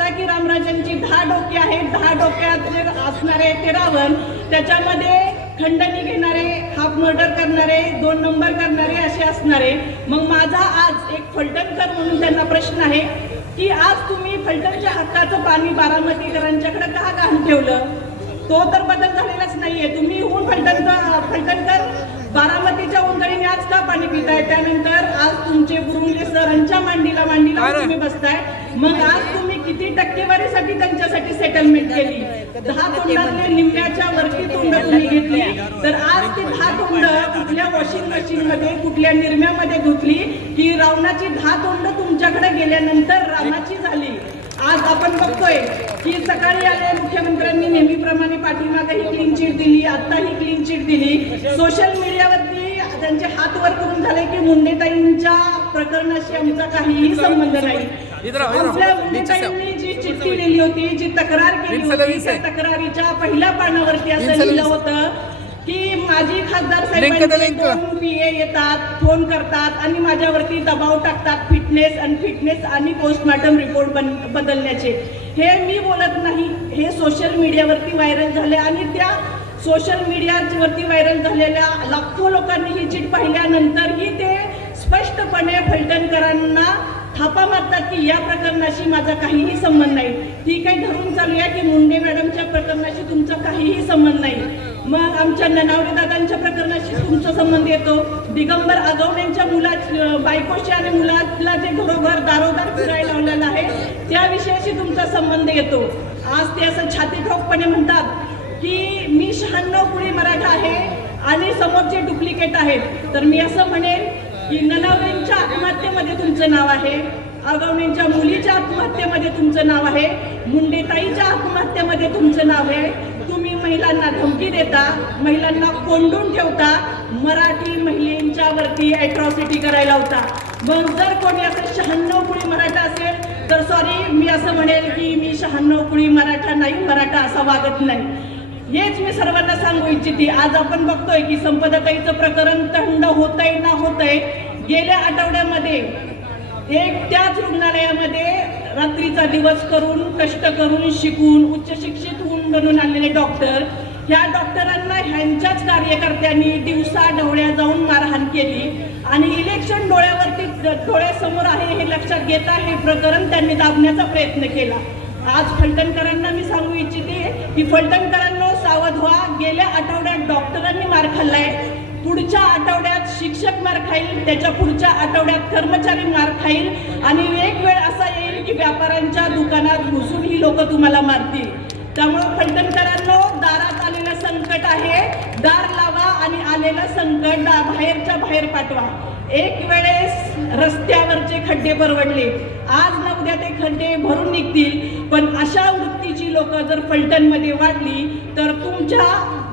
होता की रामराजांची 10 डोके आहेत, 10 डोक्यात जे असणारे ते रावण, त्याच्यामध्ये खंडणी घेणारे, हाफ मर्डर करणारे, 2 नंबर करणारे असे असणारे. मग माझा आज एक फलटणकर म्हणून त्यांना प्रश्न आहे की आज तुम्ही फलटणच्या हक्काचं पाणी बारामतीकरांच्याकडे का गहाण ठेवलं? तो तर बदल झालेलाच नाहीये. तुम्ही होऊन फलटणकर बारामतीच्या उंदळीने आज का पाणी पिताय? त्यानंतर आज तुमचे बुरुंगे सरांच्या मांडीला तुम्ही बसताय. मग आज तुम्ही किती टक्केवारीसाठी त्यांच्यासाठी सेटलमेंट केली? 10 तोंडातले निम्म्याच्या वरती तोंड तुम्ही घेतली. तर आज ती 10 तोंड कुठल्या वॉशिंग मशीन मध्ये, कुठल्या निर्म्यामध्ये धुतली की रावणाची 10 तोंड तुमच्याकडे गेल्यानंतर रामाची झाली? आज आपण बघतोय की सकाळी आले मुख्यमंत्र्यांनी नेहमीप्रमाणे पाठीमागेही क्लीन चिट दिली, आताही क्लीन चिट दिली. सोशल मीडियावरती त्यांचे हात वर करून झाले की मुंडेताईंच्या प्रकरणाशी आमचा काहीही संबंध नाही. आपल्या मुंडेताईंनी जी चिठ्ठी लिहिली होती, जी तक्रार केली होती, त्या तक्रारीच्या पहिल्या पानावरती असं लिहिलं होतं की माजी खासदार साहेबांचे PA येतात, फोन करतात आणि माझ्यावरती दबाव टाकतात फिटनेस आणि पोस्टमॉर्टम रिपोर्ट बदलण्याचे. हे मी बोलत नाही, हे सोशल मीडियावरती व्हायरल झाले आणि त्या सोशल मीडियावरती व्हायरल झालेल्या लाखो लोकांनी ही चिठ पाहिल्यानंतरही ते स्पष्टपणे फलटणकरांना थापा मारतात की या प्रकरणाशी माझा काहीही संबंध नाही. ती काही धरून चालूया की मुंडे मॅडमच्या प्रकरणाशी तुमचा काहीही संबंध नाही. मग आमच्या ननावरे दादांच्या प्रकरणाशी तुमचा संबंध येतो. दिगंबर आगवणेंच्या बायकोशी आणि मुलाला जे घरोघर दारोदार फिरायला लावलेलं आहे त्या विषयाशी तुमचा संबंध येतो. आज ते असं छाती ठोकपणे म्हणतात की मी 96 कुळी मराठा आहे आणि समोरचे डुप्लिकेट आहेत. तर मी असं म्हणेन की ननावरेंच्या आत्महत्येमध्ये तुमचं नाव आहे, आगवणेंच्या मुलीच्या आत्महत्येमध्ये तुमचं नाव आहे, मुंडेताईच्या आत्महत्येमध्ये तुमचं नाव आहे. तुम्ही महिलांना धमकी देता, महिलांना कोंडून ठेवता, मराठी महिलांच्या वरती अॅट्रॉसिटी करायला होता. मग जर कोणी असं 96 कुळी मराठा असेल तर सॉरी, मी असं म्हणेल की मी 96 कुळी मराठा नाही, मराठा असा वागत नाही. हेच मी सर्वांना सांगू इच्छिते. आज आपण बघतोय की संपदाताईचं प्रकरण थंड होतंय ना होतंय. गेल्या आठवड्यामध्ये त्याच रुग्णालयामध्ये रात्रीचा दिवस करून, कष्ट करून, शिकून, उच्च शिक्षित होऊन बनून आलेले डॉक्टर, ह्या डॉक्टरांना ह्यांच्याच कार्यकर्त्यांनी दिवसा ढवळ्या जाऊन मारहाण केली आणि इलेक्शन डोळ्यासमोर आहे हे लक्षात घेता हे प्रकरण त्यांनी दाबण्याचा प्रयत्न केला. आज फलटणकरांना मी सांगू इच्छिते की फलटणकरांनो सावध व्हा. गेल्या आठवड्यात डॉक्टरांनी मार खाल्लाय, पुढच्या आठवड्यात शिक्षक मार खाईल, त्याच्या पुढच्या आठवड्यात कर्मचारी मार खाईल आणि एक वेळ असा येईल की व्यापाऱ्यांच्या दुकानात घुसून ही लोक तुम्हाला मारतील. त्यामुळे फलटणकरांनो दारात आलेलं संकट आहे, दार लावा आणि आलेलं संकट बाहेरच्या बाहेर पाठवा. एक वेळेस रस्त्यावरचे खड्डे परवडले, आज ना उद्या ते खड्डे भरून निघतील. पण अशा वृत्तीची लोक जर फलटणमध्ये वाढली तर तुमच्या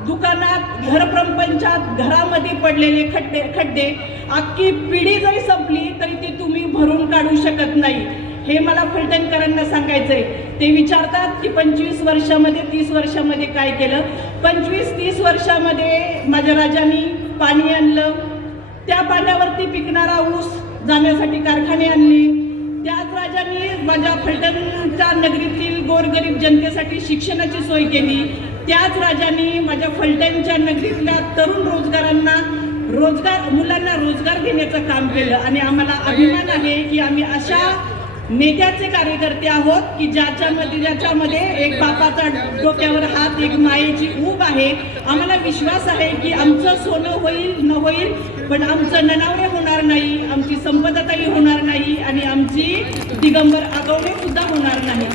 दुकानात, घरप्रपंचात, घरामध्ये पडलेले खड्डे अख्खी पिढी जरी संपली तरी ती तुम्ही भरून काढू शकत नाही. हे मला फलटणकरांना सांगायचंय. ते विचारतात की 25 वर्षामध्ये 30 वर्षामध्ये काय केलं. 25-30 वर्षामध्ये माझ्या राजांनी पाणी आणलं, त्या पाण्यावरती पिकणारा ऊस जाण्यासाठी कारखाने आणले. त्याच राजांनी माझ्या फलटणच्या नगरीतील गोरगरीब जनतेसाठी शिक्षणाची सोय केली. त्याच राजांनी माझ्या फलटणच्या नगरीतल्या तरुण मुलांना रोजगार देण्याचं काम केलं आणि आम्हाला अभिमान आहे की आम्ही अशा नेत्याचे कार्यकर्ते आहोत की ज्याच्यामध्ये एक बापाचा डोक्यावर हात, एक मायेची ऊब आहे. आम्हाला विश्वास आहे की आमचं सोनं होईल न होईल पण आमचं ननावरे होणार नाही, आमची संपदाताई होणार नाही आणि आमची दिगंबर आगवणे सुद्धा होणार नाही.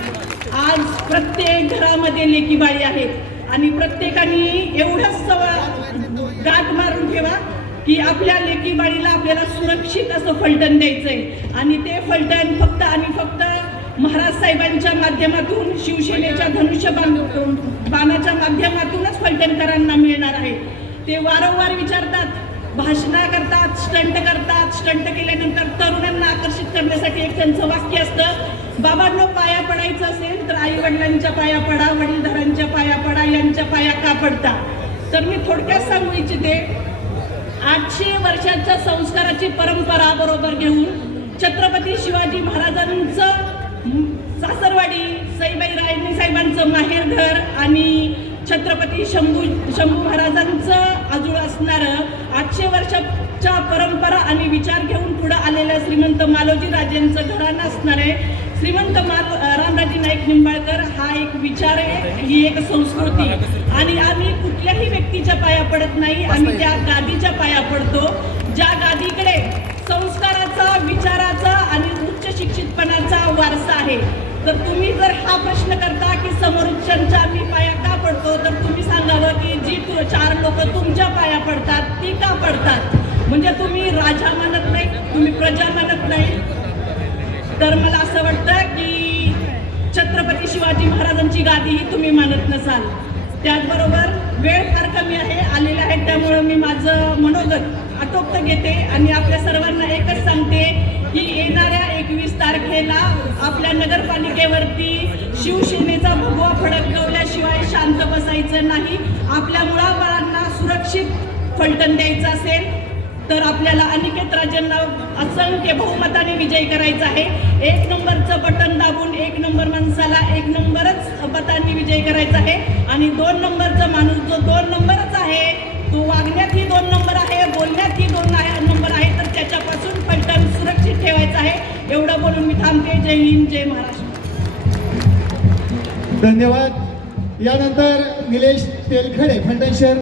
आज प्रत्येक घरामध्ये लेकीबाळी आहेत आणि प्रत्येकाने एवढंच गाठ मारून ठेवा की आपल्या लेकीबाळीला आपल्याला सुरक्षित असं फलटण द्यायचंय आणि ते फलटण फक्त आणि फक्त महाराज साहेबांच्या माध्यमातून, शिवसेनेच्या धनुष्यबाणाच्या माध्यमातूनच फलटणकरांना मिळणार आहे. ते वारंवार विचारतात, भाषणं करतात, स्टंट केल्यानंतर तरुणांना आकर्षित करण्यासाठी एक त्यांचं वाक्य असतं, बाबांनो पाया पडायचं असेल तर आई वडिलांच्या पाया पडा, वडीलधारांच्या पाया पडा, यांच्या पाया का पडता. तर मी थोडक्यात सांगू इच्छिते, 800 वर्षांच्या संस्काराची परंपरा बरोबर घेऊन छत्रपती शिवाजी महाराजांचं सासरवाडी, माझं माहेरघर आणि छत्रपती शंभू महाराजांचं अजूळ असणारं 800 वर्षाच्या परंपरा आणि विचार घेऊन पुढे आलेलं श्रीमंत मालोजी राजेंचं घराणं असणार आहे. श्रीमंत रामराजे नाईक निंबाळकर हा एक विचार आहे, ही एक संस्कृती, आणि आम्ही कुठल्याही व्यक्तीच्या पाया पडत नाही, आम्ही त्या गादीच्या पाया पडतो, ज्या गादीकडे संस्काराचा, विचाराचा आणि उच्च शिक्षितपणाचा वारसा आहे. तर तुम्ही जर हा प्रश्न करता की समोरच्यांच्या आम्ही पाया का पडतो, तर तुम्ही सांगावं की जी 4 लोक तुमच्या पाया पडतात ती का पडतात, म्हणजे तुम्ही राजा मानत नाही, तुम्ही प्रजा मानत नाही. तर मला असं वाटतं की छत्रपती शिवाजी महाराजांची गादीही तुम्ही मानत नसाल. त्याचबरोबर वेळ फार कमी आहे आलेला आहे, त्यामुळं मी माझं मनोगत आटोपत घेते आणि आपल्या सर्वांना एकच सांगते की येणाऱ्या 21 तारखेला आपल्या नगरपालिकेवरती शिवसेनेचा भगवा फडकवल्याशिवाय शांत बसायचं नाही. आपल्या मुलाबाळांना सुरक्षित फलटण द्यायचं असेल तर आपल्याला अनिकेत राजेंना असंख्य बहुमताने विजय करायचा आहे. 1 नंबरचं बटन दाबून 1 नंबर माणसाला 1 नंबरच मतांनी विजय करायचा आहे. आणि 2 नंबरचा माणूस जो 2 नंबरच आहे, तो वागण्यातही 2 नंबर आहे, बोलण्यातही 2 नंबर आहे, तर त्याच्यापासून फलटण सुरक्षित ठेवायचं आहे. एवढं बोलून मी थांबते. जय हिंद, जय महाराष्ट्र. धन्यवाद. यानंतर निलेश तेलखडे, फलटण शहर